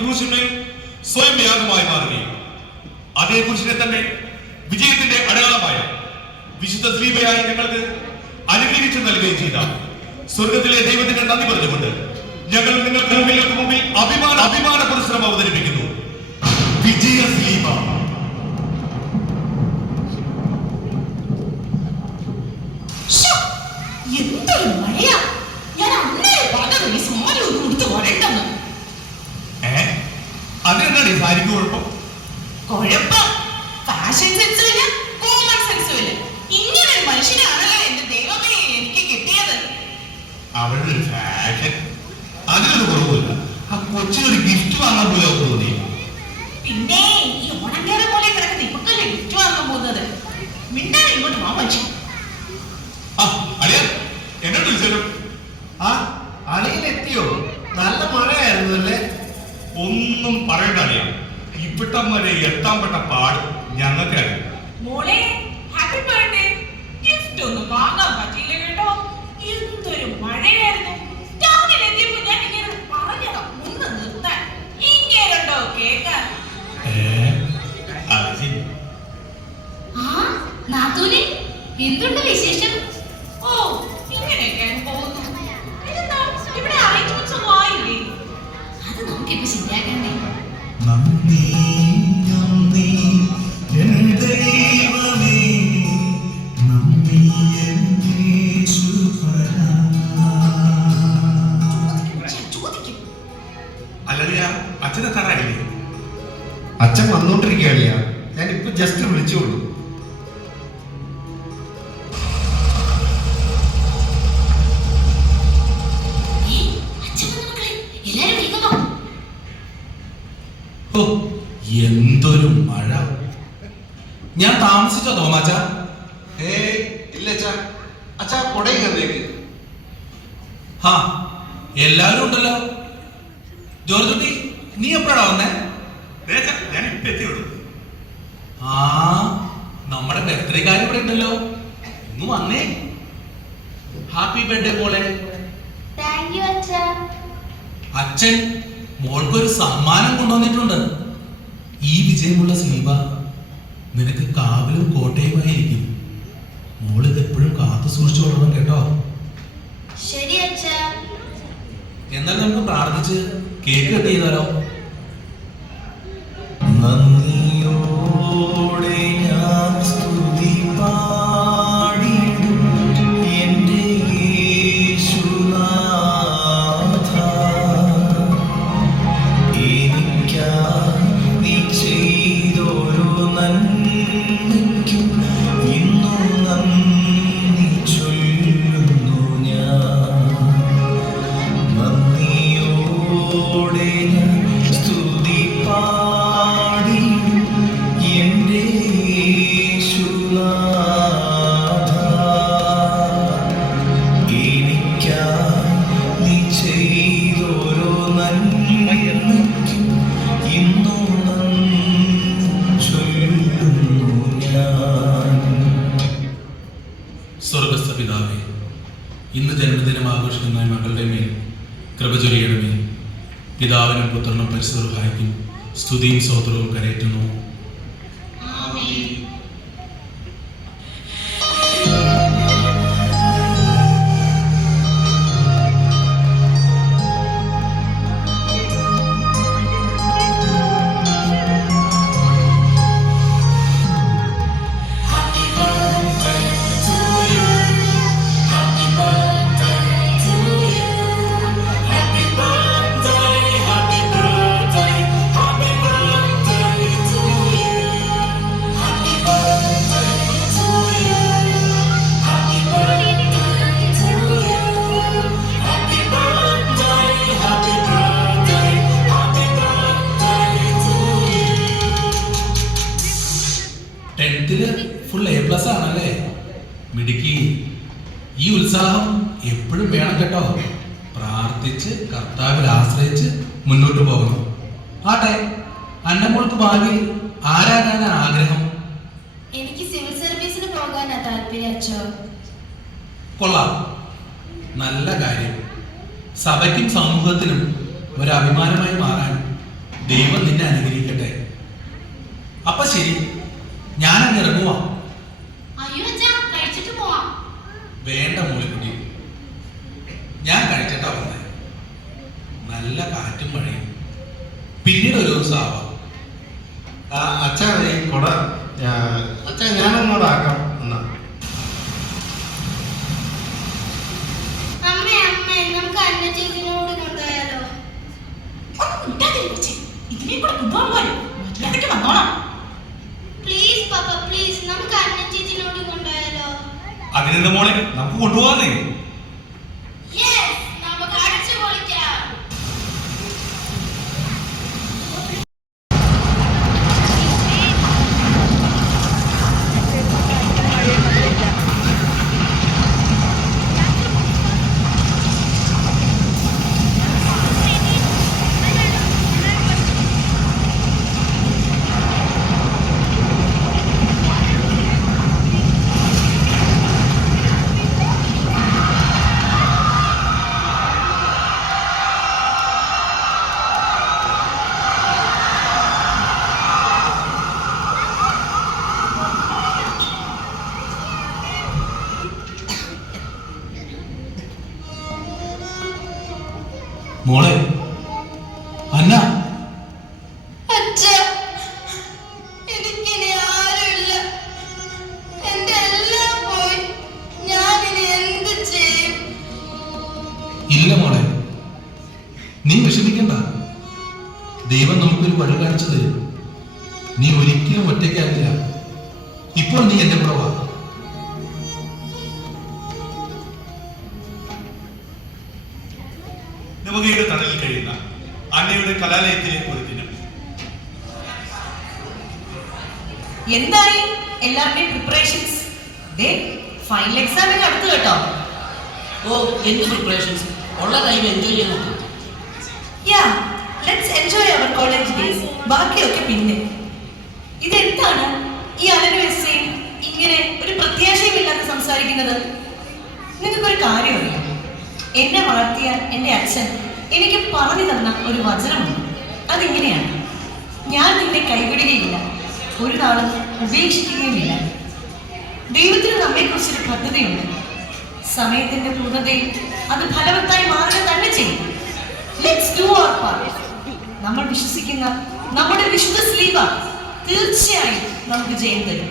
ക്രൂശിന്മേൽ സ്വയം യാഗമായി മാറുകയും അതേ കുരിശിനെ തന്നെ വിജയത്തിന്റെ അടയാളമായ വിശുദ്ധ സ്ലീബയായി ഞങ്ങൾക്ക് അനുഗ്രഹിച്ചു നൽകുകയും ചെയ്ത സ്വർഗത്തിലെ ദൈവത്തിന്റെ നന്ദി പറഞ്ഞുകൊണ്ട് ഞങ്ങൾ നിങ്ങൾക്ക് മുമ്പിൽ അഭിമാന പുരസ്കാരം അവതരിപ്പിക്കുന്നു. വിജയ സ്ലീബ. എന്തൊരു മഴയാ! ഞാൻ അന്നേരം പറഞ്ഞത് ഈ സാരി ഒന്നും എടുത്ത് വരണ്ടെന്ന്. അതിനെന്താണ് ഈ സാരിക്ക് കുഴപ്പം? കുഴപ്പം ഫാഷൻ സെൻസും ഇല്ല, കോമൺ സെൻസും ഇല്ല. ഇങ്ങനെ ഒരു മനുഷ്യനാണല്ലോ എന്റെ ദൈവമേ എനിക്ക് കിട്ടിയത്. അവരുടെ ഒരു ഫാഷൻ, അതിനൊരു കുറവില്ല. ആ കൊച്ചിനൊരു ഗിഫ്റ്റ് വാങ്ങാൻ പോലും തോന്നി. പിന്നെ ഈ ഓണക്കേറെ പോലെ കിടക്കുന്ന ഇപ്പൊക്കല്ലേ ഗിഫ്റ്റ് വാങ്ങാൻ പോകുന്നത്? മിണ്ടാതെ ഇങ്ങോട്ട് വാ മനുഷ്യൻ. എന്നെ വിളിച്ചല്ലോ. അളിയനെത്തിയോ? നല്ല മഴയായിരുന്നു അല്ലേ? ഒന്നും പറയണ്ട അളിയ, ഇവിടം വരെ എത്താൻ പെട്ട പാട് ഞങ്ങൾക്കാണ്. മോളെ ഹാപ്പി ബർത്ത്ഡേ. ഗിഫ്റ്റ് ഒന്നും വാങ്ങാൻ പറ്റിയില്ല കേട്ടോ. എന്തൊരു മഴയായിരുന്നു. ടൗണിൽ എത്തിയപ്പോൾ ഞാൻ ഇങ്ങനെ പറഞ്ഞതാ ഒന്ന് നിർത്താൻ. ഇങ്ങേരുണ്ടോ കേൾക്കാൻ? എന്തുണ്ട് വിശേഷം? ഓ, ഇങ്ങനെയൊക്കെയാണ് പോകുന്നു. ഇതെന്താ ഇവിടെ അറേഞ്ച്മെന്റ്സ് ഒന്നും ആയില്ലേ? അത് നമുക്കിപ്പോ ശരിയാക്കണ്ടേ. അച്ഛനെ തരായില്ലേ? അച്ഛൻ വന്നോണ്ടിരിക്കുകയാളിയാ. ഞാനിപ്പോ ജസ്റ്റ് വിളിച്ചോളൂ. എന്തൊരു മഴ! ഞാൻ താമസിച്ചോ തോമാച്ച? ഇല്ല അച്ഛാ, കൊടയിലേക്ക്. എല്ലാവരും ഉണ്ടല്ലോ. ജോർജ് കുട്ടി, നീ എപ്പോഴാ വന്നേ? ഞാൻ ഇപ്പൊ എത്തിയുള്ളൂ. നമ്മുടെ ബർത്ത്ഡേക്കാർ ഇവിടെ ഉണ്ടല്ലോ. ഒന്ന് വന്നേ. ഹാപ്പി ബർത്ത്ഡേ മോളെ. അച്ഛൻ മോൾക്കൊരു സമ്മാനം കൊണ്ടുവന്നിട്ടുണ്ട്. ഈ വിജയമുള്ള സ്ലീബ നിനക്ക് കാവലും കോട്ടയുമായിരിക്കും. മോളിത് എപ്പോഴും കാത്തു സൂക്ഷിച്ചു കൊള്ളണം കേട്ടോ. ശരി അച്ഛാ. എന്നാൽ നമുക്ക് പ്രാർത്ഥിച്ച് കേക്ക് കട്ട് ചെയ്താലോ? നന്ദിയോടെ ഞാൻ സ്തുതി പാടിടും എൻ്റെ യേശുനാഥ. എനിക്കായി നീ ചെയ്തൊരു നന്മയ്ക്കും ഇന്നും നന്ദി ചൊല്ലുന്നു ഞാൻ. നന്ദിയോടെ ഞാൻ സ്തുതി പാടി എൻ്റെ യേശുനാഥ. എനിക്കായി നീ ചെയ്തൊരു നന്മയ്ക്കും ഇന്നും നന്ദി ചൊല്ലുന്നു ഞാൻ. സ്വർഗസ്ഥ പിതാവേ, ഇന്ന് ജന്മദിനം ആഘോഷിക്കുന്ന മകളുടെ മേൽ കൃപ ചൊരിയണമേ. പിതാവിനും പുത്രനും പരിശുദ്ധ റൂഹായ്ക്കും സ്തുതിയും സ്തോത്രവും കരയറ്റുന്നു. ഫുൾ A+ ആണല്ലേ? മിടുക്കി. ഈ ഉത്സാഹം എപ്പോഴും വേണം കേട്ടോ. പ്രാർത്ഥിച്ച് കർത്താവിൽ ആശ്രയിച്ച് മുന്നോട്ട് പോകണം. ആട്ടെ, അന്നമോൾക്ക് ഭാവി ആരാകാനാ ആഗ്രഹം? എനിക്ക് സിവിൽ സർവീസിന് പോകാനാ താല്പര്യം അച്ഛോ. കൊള്ളാം, നല്ല കാര്യം. സഭയ്ക്കും സമൂഹത്തിനും ഒരു അഭിമാനമായി മാറാൻ ദൈവം നിന്നെ അനുഗ്രഹിക്കട്ടെ. അപ്പൊ ശരി, ഞാനങ്ങ് ഇറങ്ങുവാ. അയ്യോ അച്ഛാ, കഴിച്ചിട്ട് പോവാം. വേണ്ട മോളിക്കുട്ടി, ഞാൻ കഴിച്ചിട്ടാ വന്നേ. നല്ല കാറ്റും മഴയും. പിന്നീട് ഒരു ദിവസം ആവാം. അച്ഛാ ഈ കൊട അച്ഛാ ഞാനൊന്നോട് ആക്കാം എന്നാ. അമ്മേ അമ്മേ, നമുക്ക് അന്ന ചേച്ചിനോട് കൊണ്ടുപോയാലോ? ഇതിനെ കൂടെ കൊണ്ടുപോകാൻ മര്യാദയ്ക്ക് വന്നോളാം. പ്ലീസ് പപ്പ പ്ലീസ്, നമുക്ക് അന്ന ചേച്ചിനോട് കൊണ്ടുപോയാലോ? അതിനെന്താ മോളെ, നമുക്ക് കൊണ്ടുപോകാന്നേ. യെസ്, നമുക്ക് അടിച്ചു പൊളിക്കാം. മോളെ, അന്ന, അച്ഛാ, എനിക്കിനി ആരുമില്ല. എന്റെ എല്ലാം പോയി. ഞാനിനി എന്ത് ചെയ്യും? ഇല്ല മോളെ, നീ വിഷമിക്കണ്ട. ദൈവം നമുക്കൊരു വഴി കാണിച്ചു തരും. നീ ഒരിക്കലും ഒറ്റയ്ക്കാകില്ല. ഇപ്പോൾ നീ എന്റെ കൂടെ വാ. നവകയുടെ തണലിൽ കഴിയുന്ന അന്നയുടെ കലാലയത്തിലെ ഒരു ദിനം. എന്തായി എല്ലാവരുടെയും പ്രിപ്പറേഷൻസ്? ഫൈനൽ എക്സാമിന് അടുത്ത് കേട്ടോ. ഓ, എന്ത് പ്രിപ്പറേഷൻസ്? ഉള്ള ടൈം എൻജോയ് ചെയ്യാൻ നോക്കും. Yeah, let's enjoy our college days. ബാക്കിയൊക്കെ പിന്നെ. ഇതെന്താണ് ഈ അലനുവെസ്സയും ഇങ്ങനെ ഒരു പ്രത്യാശയുമില്ലാതെ സംസാരിക്കുന്നത്? നിങ്ങൾക്കൊരു കാര്യമറിയാം, എന്നെ വളർത്തിയ എൻ്റെ അച്ഛൻ എനിക്ക് പറഞ്ഞു തന്ന ഒരു വചനമുണ്ട്. അതിങ്ങനെയാണ്: ഞാൻ നിന്നെ കൈവിടുകയില്ല, ഒരു നാളും ഉപേക്ഷിക്കുകയുമില്ല. ദൈവത്തിന് നമ്മെക്കുറിച്ചൊരു പദ്ധതിയുണ്ട്. സമയത്തിന്റെ പൂർണ്ണതയിൽ അത് ഫലവത്തായി മാറുക തന്നെ ചെയ്യും. Let's do our part. നമ്മൾ വിശ്വസിക്കുന്ന നമ്മുടെ വിശുദ്ധ സ്ലീവ തീർച്ചയായും നമുക്ക് ജയം തരും.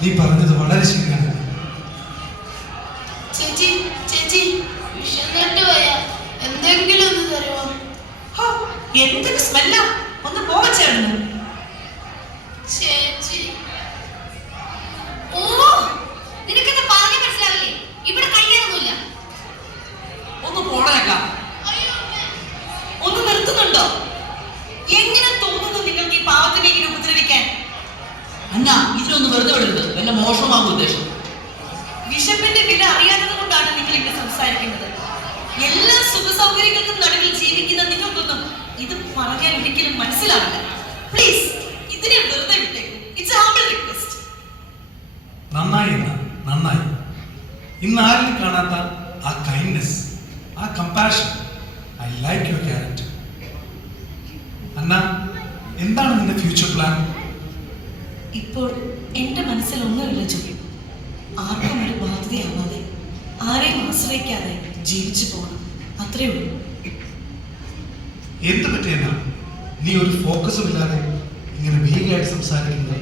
നീ പറഞ്ഞത് വളരെ ശരിയാണ്. ചേച്ചി ചേച്ചി, വിഷന്നിട്ട് പോയാ എന്തെങ്കിലും ഒന്ന് തരുമോ? ഹോ, എന്തൊരു സ്മെല്ലാ! ഒന്ന് പോവച്ചേർന്നു. ചേച്ചി, ഓ, നിനക്കെന്താ പറഞ്ഞ മനസ്സിലാവില്ലേ? ഇവിടെ കഴിയാനൊന്നുമില്ല. ഒന്ന് പോണേക്കാം. ഒന്ന് നിർത്തുന്നുണ്ടോ? എങ്ങനെ തോന്നുന്നു നിങ്ങൾക്ക് ഈ പാവത്തിനെ ഇങ്ങനെ ഉപദ്രവിക്കാൻ? അന്ന, ഇതിനൊന്ന് വെറുതെ വിടരുത്. വല്ല മോശമാകും ഉദ്ദേശം. വിശപ്പിന്റെ വില അറിയാത്തത് കൊണ്ടാണ് നിങ്ങൾ ഇങ്ങനെ സംസാരിക്കുന്നത്. എല്ലാ സുഖ സൗകര്യങ്ങൾക്കും നടുവിൽ ജീവിക്കുന്ന നിങ്ങൾക്കൊന്നും ഇത് പറഞ്ഞാൽ ഒരിക്കലും മനസ്സിലാവില്ല. പ്ലീസ്, ഇതിനെ വെറുതെ വിട്ടേക്കും. It's humble request. നന്നായി അന്ന, നന്നായി. ഇന്ന് ആരിലും കാണാത്ത ആ കൈൻഡ്നെസ്, ആ compassion, I like your character. Anna, എന്താണ് നിന്റെ ഫ്യൂച്ചർ പ്ലാൻ? ഇപ്പോൾ എന്റെ മനസ്സിൽ ഒന്നുമില്ല ജോലി. ആർക്കും ഒരു ബാധ്യതയാവാതെ, ആരെയും ആശ്രയിക്കാതെ ജീവിച്ചു പോകണം, അത്രേ ഉള്ളൂ. എന്ത് പറ്റിയെന്നാ നീ ഒരു ഫോക്കസും ഇല്ലാതെ ഇങ്ങനെ വേഗമായിട്ട് സംസാരിക്കുന്നത്?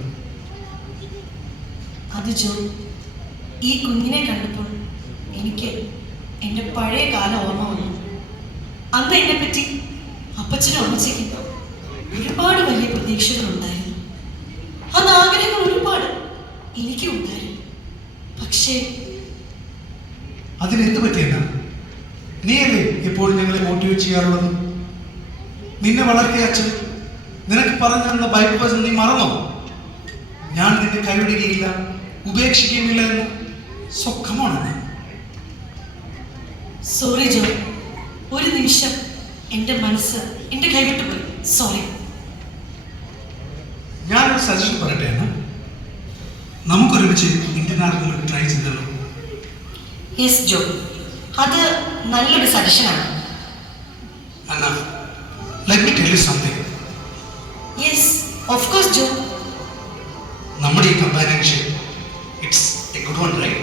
അത് ജോ, ഈ കുഞ്ഞിനെ കണ്ടപ്പോൾ എനിക്ക് എൻ്റെ പഴയ കാലം ഓർമ്മ വന്നു. അന്ന് എന്നെ പറ്റി അപ്പച്ചനും അമ്മച്ചയ്ക്കും ഒരുപാട് വലിയ പ്രതീക്ഷകളുണ്ടായിരുന്നു. അന്ന് ആഗ്രഹങ്ങൾ ഒരുപാട് എനിക്കും ഉണ്ടായിരുന്നു. പക്ഷേ അതിനെന്ത് പറ്റിയെന്നാ? നീയല്ലേ എപ്പോഴും ഞങ്ങളെ മോട്ടിവേറ്റ് ചെയ്യാറുള്ളത്? നിന്നെ വളർത്തിയ അച്ഛൻ നിനക്ക് പറഞ്ഞു തന്ന ബൈബിൾ വചനം നീ മറന്നോ? ഞാൻ നിന്നെ കൈവിടുകയില്ല, ഉപേക്ഷിക്കുകയുമില്ല എന്ന്. So come on. Sorry Joe, ഒരു നിമിഷം എൻ്റെ മനസ്സ് എൻ്റെ കൈവിട്ടു പോയി. സോറി. ഞാനൊരു സജഷൻ പറയട്ടെ എന്നാ, നമുക്കൊരുമിച്ച് ഇന്ത്യൻ ആർമിയിൽ ട്രൈ ചെയ്തല്ലോ. യെസ് ജോ, അത് നല്ലൊരു സജഷനാണ്. അന്ന, let me tell there is something. Yes, of course, Joe. നമ്മുടെ ഈ companionship it's a good one, right?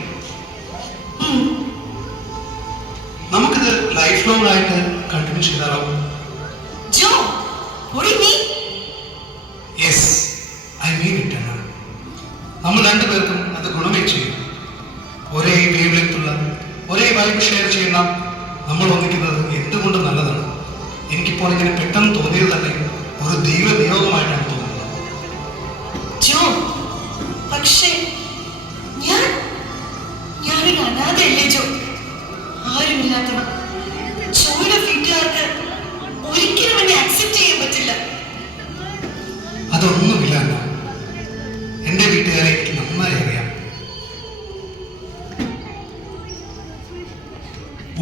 നമുക്കിത് ലൈഫ് ലോങ് ആയിട്ട് കണ്ടിന്യൂ ചെയ്താലോ? Joe, what do you mean? Yes, I mean it. നമ്മൾ രണ്ടുപേർക്കും അത് ഗുണമേ ചെയ്യും. ഒരേ വേവ് ലെങ്ത്തുള്ള ഒരേ വൈബ് ഷെയർ ചെയ്യുന്ന നമ്മൾ ഒന്നിക്കുന്നത് എന്തുകൊണ്ടും നല്ലതാണ്. എനിക്കിപ്പോൾ ഇങ്ങനെ പെട്ടെന്ന് തോന്നിയത് തന്നെ ഒരു ദൈവ നിയോഗമായിട്ടാണ് തോന്നുന്നത്. ജോ, പക്ഷേ ഞാനൊരു അനാഥയല്ലേ ജോ? ആരുമില്ലാത്തവ. ജോയുടെ വീട്ടുകാർക്ക് ഒരിക്കലും എന്നെ അക്സെപ്റ്റ് ചെയ്യാൻ പറ്റില്ല. അതൊന്നുമില്ല അല്ല, എൻ്റെ വീട്ടുകാരെ എനിക്ക് നന്നായി അറിയാം.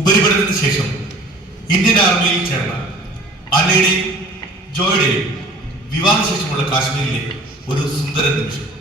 ഉപരിപഠനത്തിന് ശേഷം ഇന്ത്യൻ ആർമിയിൽ ചേർന്ന അന്നയുടെയും ജോയുടെയും വിവാഹശേഷമുള്ള കാശ്മീരിലെ ഒരു സുന്ദര നിമിഷം.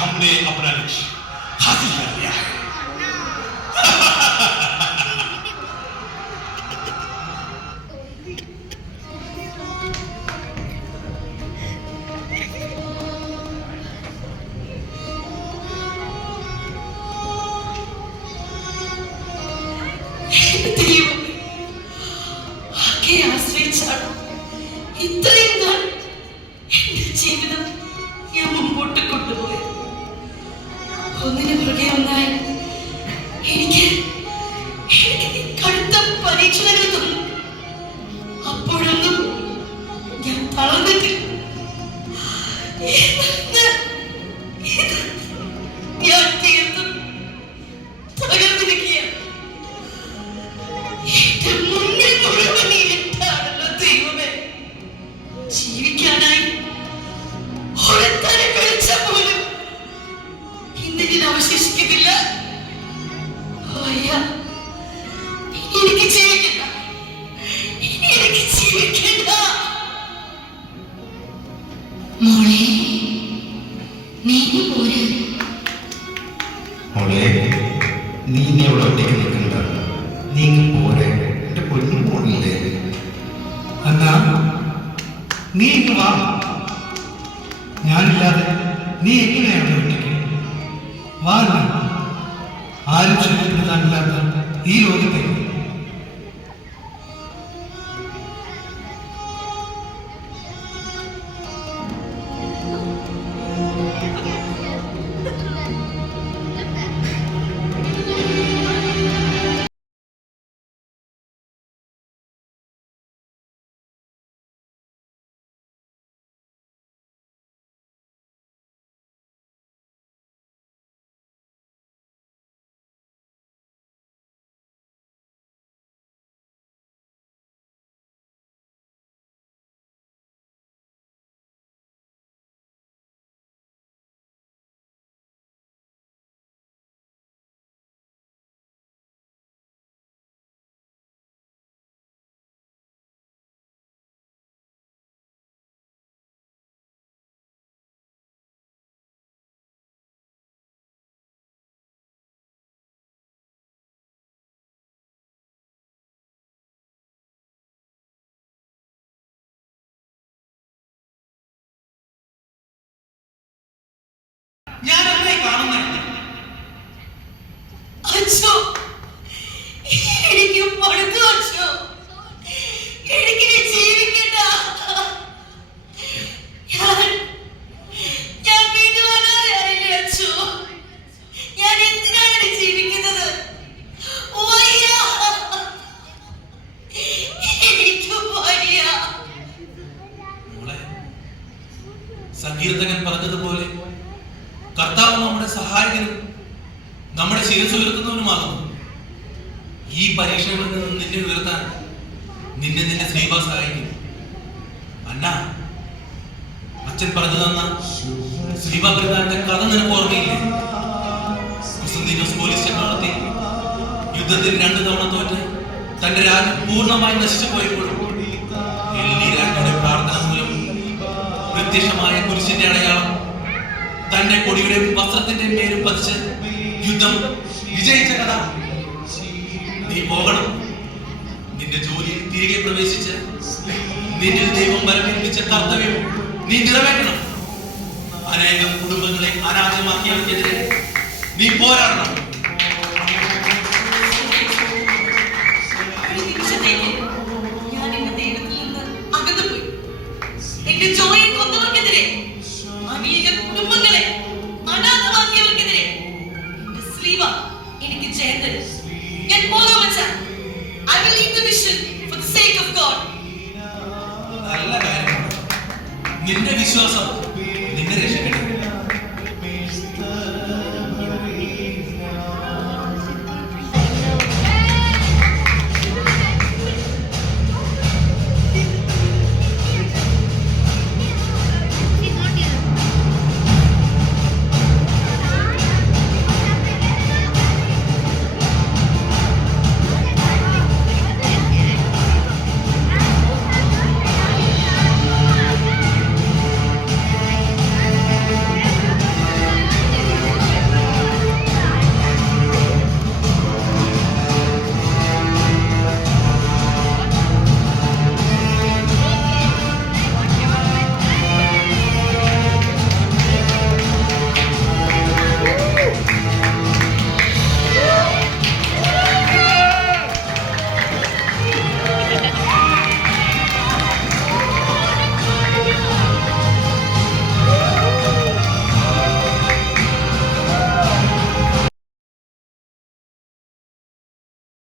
हमने अपना लक्ष्य हासिल कर लिया है. ആകെ ആശ്രയിച്ചാണ് ഇത്രയും നാൾ എന്റെ ജീവിതം ഞാൻ മുമ്പോട്ട് കൊണ്ടുപോയത്. ഒന്നിനു പുറകെ ഒന്നായി എനിക്ക് കടുത്ത പരീക്ഷണങ്ങൾ തന്നു. അപ്പോഴൊന്നും ഞാൻ തളർന്നിട്ടില്ല. ഞാൻ തീർത്തും തകർന്നിരിക്കുകയാണ്. എന്റെ മുന്നിൽ മുഴുവൻ ഇരുട്ടാണല്ലോ ദൈവമേ. ജീവിക്കാനായി ഒരത്തരം വെളിച്ചം പോലും ഇന്നിൽ അവശേഷിക്കുന്നില്ല. എനിക്ക് ജീവിക്കണ്ട, എനിക്ക് ജീവിക്കണ്ട. മോളെ, നീ പോരെ. മോളെ, നീ ഇനി അവിടെ ഒറ്റയ്ക്ക് നിൽക്കണ്ട, നീ പോരെ എൻ്റെ പൊന്നു മോളില്ലേ. എന്നാ നീ ഇങ്ങ് വാ. ഞാനില്ലാതെ നീ എങ്ങനെയാണ് ഒറ്റയ്ക്ക്? വാ, ആരും ശല്യപ്പെടുത്താനില്ലാത്ത ഈ ലോകത്തേക്ക്. ഞാൻ അങ്ങനെ കാണുന്നുണ്ട്. അച്ഛോ, എനിക്ക് മടുത്തു അച്ഛോ. എനിക്കിനി ജീവിക്കണ്ട. സങ്കീർത്തകൻ പറഞ്ഞതുപോലെ കർത്താവ് നമ്മുടെ സഹായകനും നമ്മുടെ ശിരസ് ഉയർത്തുന്നവനുമാകുന്നു. ഈ പരീക്ഷകളിൽ നിന്ന് നിന്നെ ഉയർത്താൻ നിന്നെ ശ്രീബ സഹായിക്കും. അന്ന, അച്ഛൻ പറഞ്ഞു തന്ന ശ്രീബ പെരുന്നാളിന്റെ കഥ നിനക്ക് ഓർമ്മയില്ലേ? കുസന്തീനോസ് പോലീസ് ചക്രവർത്തി യുദ്ധത്തിൽ 2 തവണ തോറ്റ് തന്റെ രാജ്യം പൂർണ്ണമായി നശിച്ചു പോയപ്പോൾ എൽനി രാജ്ഞിയുടെ പ്രാർത്ഥന മൂലം പ്രത്യക്ഷമായ കുരിശിന്റെ അടയാളം തന്റെ കൊടിയുടെ വസ്ത്രത്തിന്റെ മേലും പതിച്ച് യുദ്ധം വിജയിച്ച കഥ. നീ പോകണം. നിന്റെ ജോലിയിൽ തിരികെ പ്രവേശിച്ച് നിന്നിൽ ദൈവം വരമേൽപ്പിച്ച കർത്തവ്യം നീ നിറവേറ്റണം. അനേകം കുടുംബങ്ങളെ അനാഥമാക്കിയവർക്കെതിരെ നീ പോരാടണം. ഒരു നിമിഷത്തേക്ക് ഞാൻ എന്റെ ദൈവത്തിൽ നിന്ന് അകന്നുപോയി. എന്റെ ജോയെ കൊന്നവർക്കെതിരെ, അനേകം കുടുംബങ്ങളെ അനാഥമാക്കിയവർക്കെതിരെ എന്റെ സ്ലീവ എനിക്ക് ജയം തരും. ഞാൻ പോകാൻ വെച്ചാൽ I will leave the mission for the sake of God. നല്ല കാര്യമാണ്. നിന്റെ വിശ്വാസം നിന്നെ രക്ഷിക്കട്ടെ.